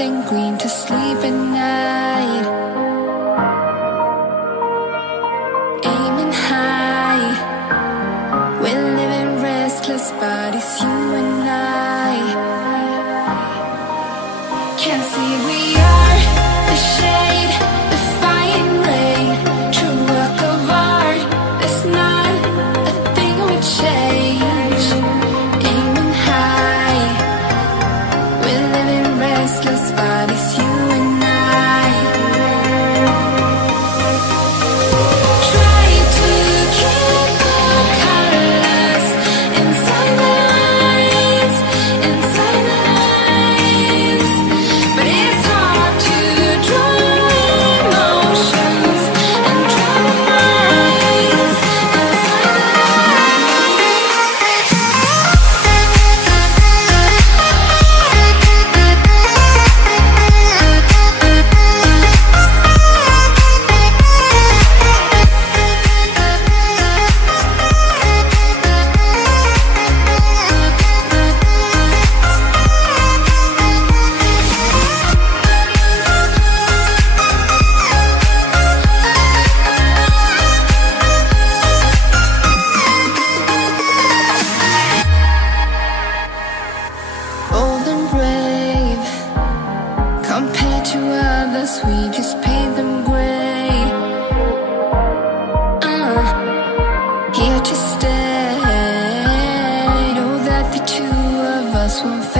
something green to sleep at night. Aiming high, we're living restless bodies, you and I. Can't see we are the shade, defying rain, true work of art. There's not a thing we change. Aiming high, we're living restless bodies, you and I. Try to keep the colors inside the lines, inside the lines, but it's hard to draw emotions and draw minds inside the bold and brave, compared to others, we just paint them gray. Here to stay, know that the two of us won't fade.